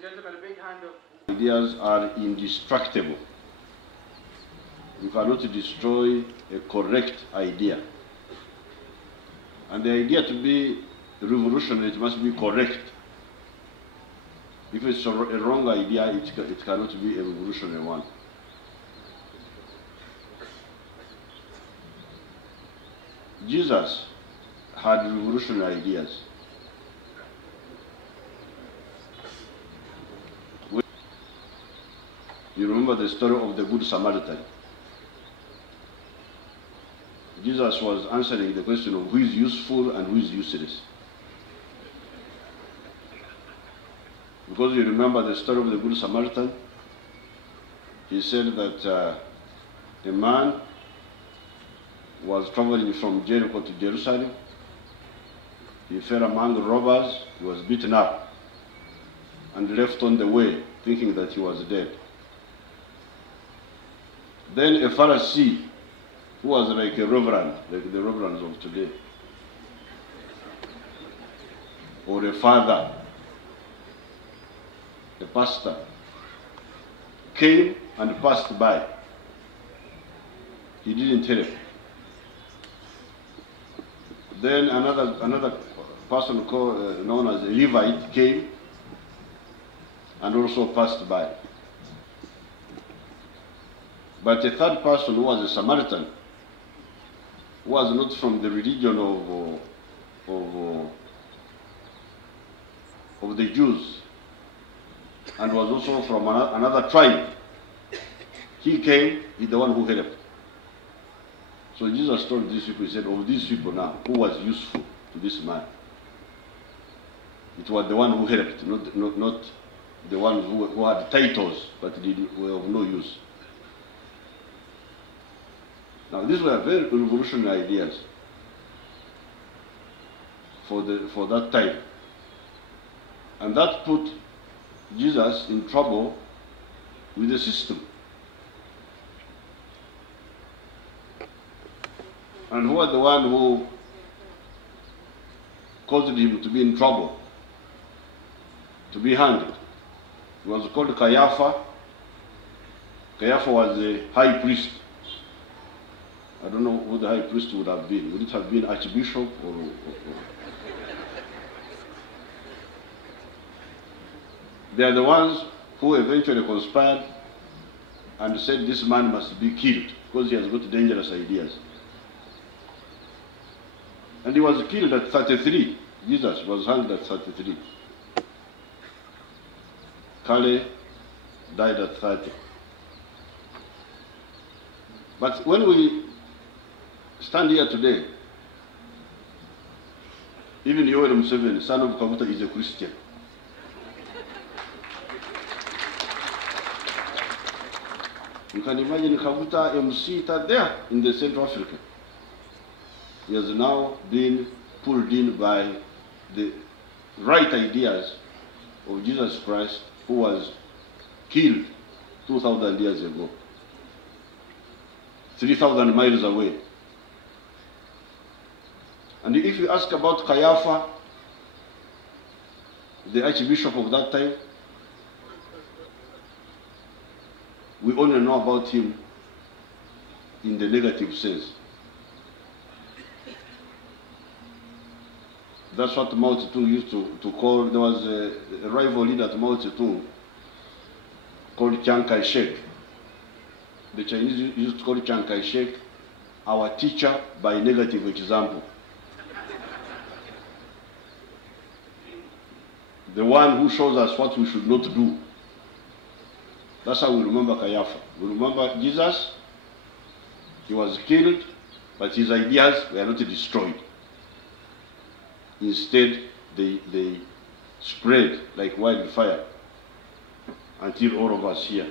and gentlemen, a big hand of... Ideas are indestructible. You cannot destroy a correct idea. And the idea to be revolutionary, it must be correct. If it's a wrong idea, it cannot be a revolutionary one. Jesus had revolutionary ideas. You remember the story of the Good Samaritan. Jesus was answering the question of who is useful and who is useless. Because you remember the story of the Good Samaritan, he said that a man was traveling from Jericho to Jerusalem. He fell among robbers, he was beaten up, and left on the way, thinking that he was dead. Then a Pharisee, who was like a reverend, like the reverends of today, or a father, a pastor, came and passed by. He didn't help. Then another person known as a Levite came and also passed by. But a third person, who was a Samaritan, who was not from the religion of the Jews, and was also from another tribe, he came, he's the one who helped. So Jesus told these people, he said, of these people now, who was useful to this man? It was the one who helped, not the ones who had titles, but were of no use. Now, these were very revolutionary ideas for that time. And that put Jesus in trouble with the system. And who was the one who caused him to be in trouble, to be hanged? He was called Caiaphas. Caiaphas was a high priest. I don't know who the high priest would have been. Would it have been Archbishop or... They are the ones who eventually conspired and said this man must be killed because he has got dangerous ideas. And he was killed at 33. Jesus was hanged at 33. Kale died at 30. But when we stand here today, even Museveni, son of Kaguta, is a Christian. You can imagine Kaguta MC there in the Central Africa. He has now been pulled in by the right ideas of Jesus Christ, who was killed 2,000 years ago, 3,000 miles away. And if you ask about Caiaphas, the Archbishop of that time, we only know about him in the negative sense. That's what Mao Zedong used to call, there was a rival leader to Mao Zedong called Chiang Kai-shek. The Chinese used to call Chiang Kai-shek our teacher by negative example. The one who shows us what we should not do. That's how we remember Caiaphas. We remember Jesus, he was killed, but his ideas were not destroyed. Instead, they spread like wildfire until all of us here,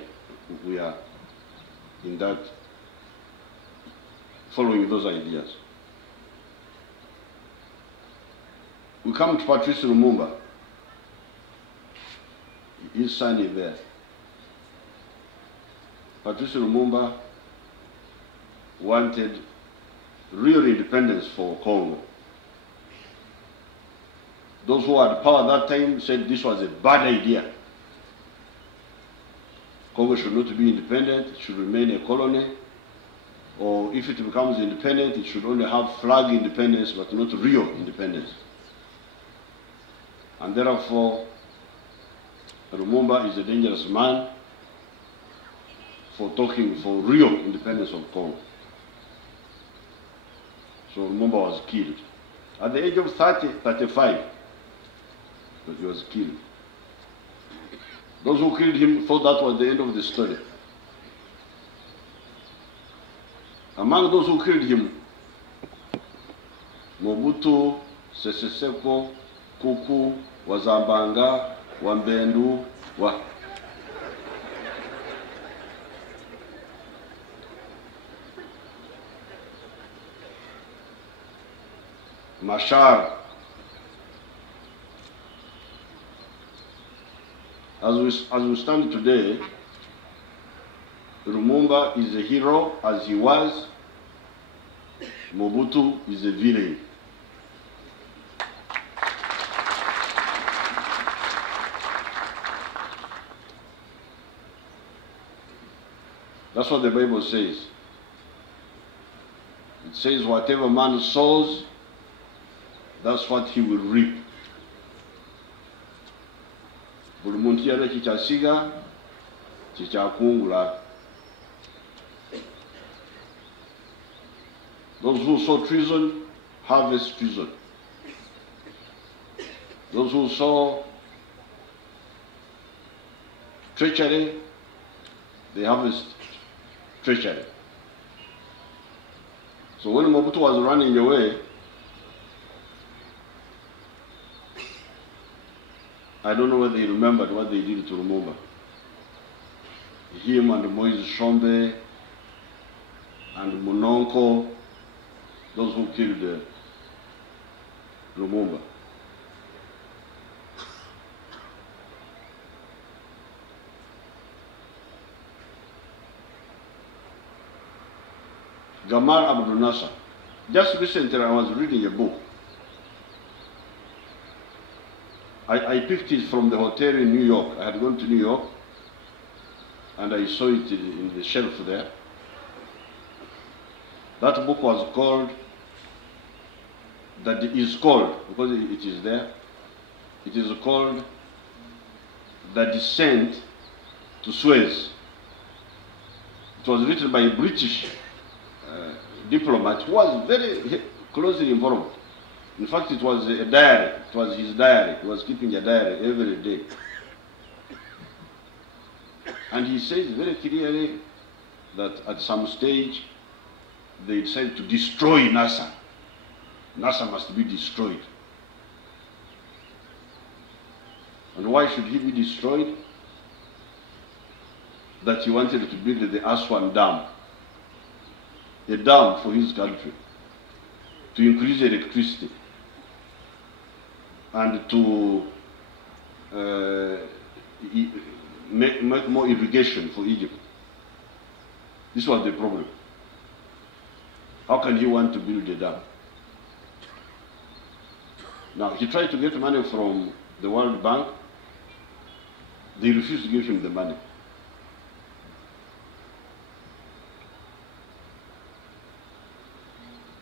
we are in that, following those ideas. We come to Patrice Lumumba. His son is there. Patrice Lumumba wanted real independence for Congo. Those who had power at that time said this was a bad idea. Congo should not be independent, it should remain a colony, or if it becomes independent, it should only have flag independence but not real independence. And therefore, Lumumba is a dangerous man for talking for real independence of Congo. So Lumumba was killed. At the age of 35, but he was killed. Those who killed him thought that was the end of the story. Among those who killed him, Mobutu, Sese Seko, Kuku, Wazambanga, Wambendu, Machar. As we stand today, Lumumba is a hero as he was. Mobutu is a villain. That's what the Bible says. It says whatever man sows, that's what he will reap. Buli muntu yalina kikyasiga kikyakungula. Those who sow treason harvest treason. Those who sow treachery, they harvest treachery. So when Mobutu was running away, I don't know whether he remembered what they did to Lumumba. Him and Moise Shombe and Munonko, those who killed Lumumba. Gamal Abdel Nasser. Just recently I was reading a book. I picked it from the hotel in New York. I had gone to New York and I saw it in the shelf there. That book was called, because it is there, it is called The Descent to Suez. It was written by a British diplomat who was very closely involved. In fact, it was a diary. It was his diary. He was keeping a diary every day. And he says very clearly that at some stage they decided to destroy NASA. NASA must be destroyed. And why should he be destroyed? That he wanted to build the Aswan Dam, a dam for his country, to increase electricity and to make more irrigation for Egypt. This was the problem. How can he want to build a dam? Now, he tried to get money from the World Bank. They refused to give him the money.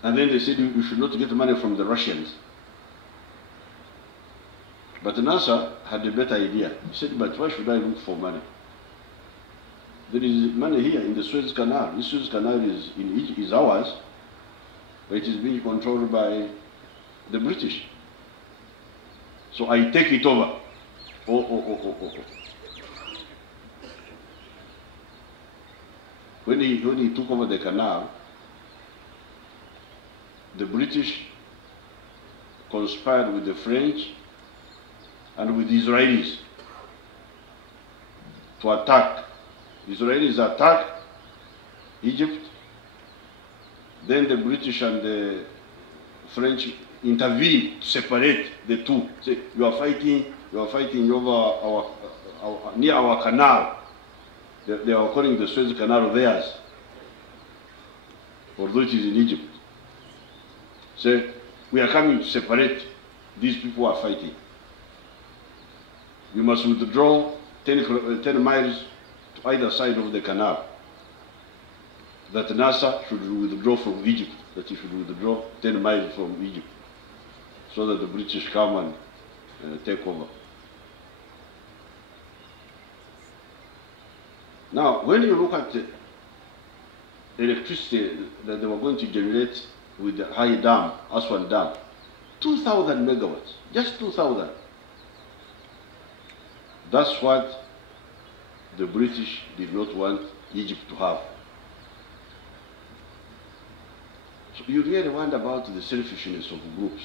And then they said, you should not get money from the Russians. But NASA had a better idea. He said, but why should I look for money? There is money here in the Suez Canal. This Suez Canal is ours, but it is being controlled by the British. So I take it over. Oh. When he took over the canal, the British conspired with the French and with the Israelis to attack. The Israelis attacked Egypt. Then the British and the French intervened to separate the two. Say, you are fighting over near our canal. They are calling the Suez Canal theirs, although it is in Egypt. Say, we are coming to separate. These people are fighting. You must withdraw 10 miles to either side of the canal, that Nasser should withdraw from Egypt, that he should withdraw 10 miles from Egypt, so that the British come and take over. Now, when you look at the electricity that they were going to generate with the high dam, Aswan Dam, 2,000 megawatts, just 2,000. That's what the British did not want Egypt to have. So you really wonder about the selfishness of groups.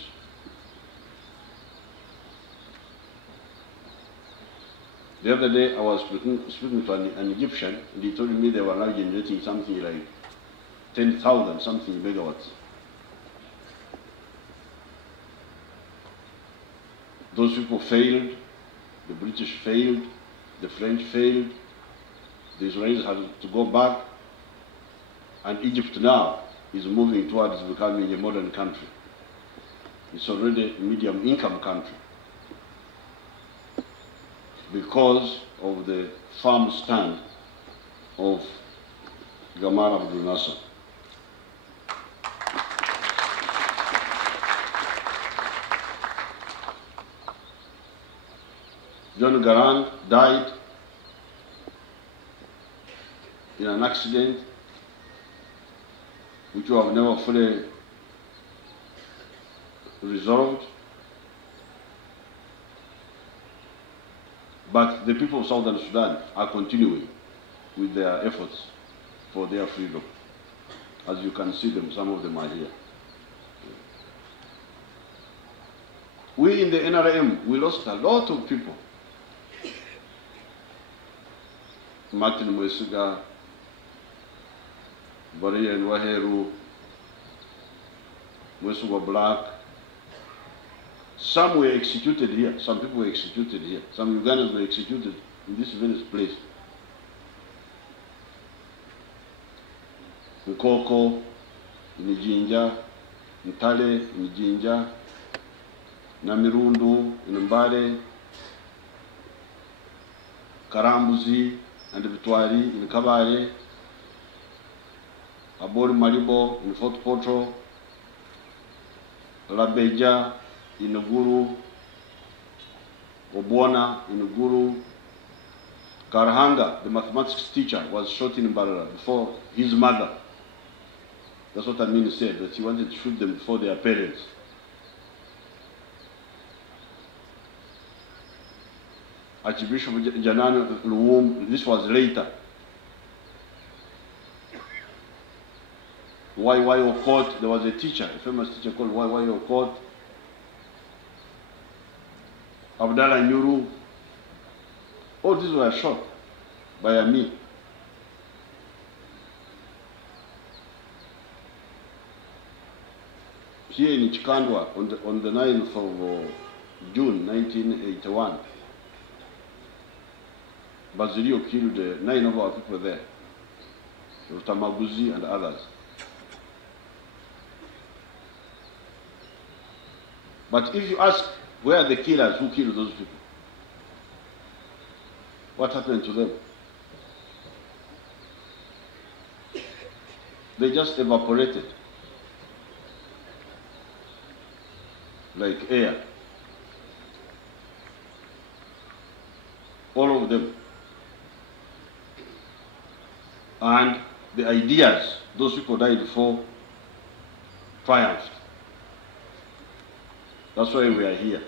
The other day I was speaking to an Egyptian, and he told me they were now generating something like 10,000 something megawatts. Those people failed, the British failed, the French failed, the Israelis had to go back, and Egypt now is moving towards becoming a modern country. It's already a medium income country because of the firm stand of Gamal Abdel Nasser. John Garang died in an accident which we have never fully resolved. But the people of Southern Sudan are continuing with their efforts for their freedom. As you can see them, some of them are here. We in the NRM, we lost a lot of people. Martin Mwesiga, Baria and Waheru, Mwesuga Black. Some were executed here, some people were executed here, some Ugandans were executed in this very place. Nkoko, Nijinja, Ntale, Nijinja, Namirundu, Mbale, Karambuzi, and Vitwari, in Kabare, Abori Maribo, in Fort Potro, Labeja, in Guru, Obwana, in Guru. Karhanga, the mathematics teacher, was shot in Barara before his mother. That's what Amin said, that he wanted to shoot them before their parents. Archbishop Janan Luwum, this was later. YY Okot, there was a teacher, a famous teacher called YY Okot. Abdallah Nyuru, all these were shot by Amin. Here in Chikandwa, on the 9th of June 1981, Basilio killed 9 of our people there, Tamaguzi and others. But if you ask, where are the killers who killed those people? What happened to them? They just evaporated like air. All of them. And the ideas those people died for triumphed. That's why we are here.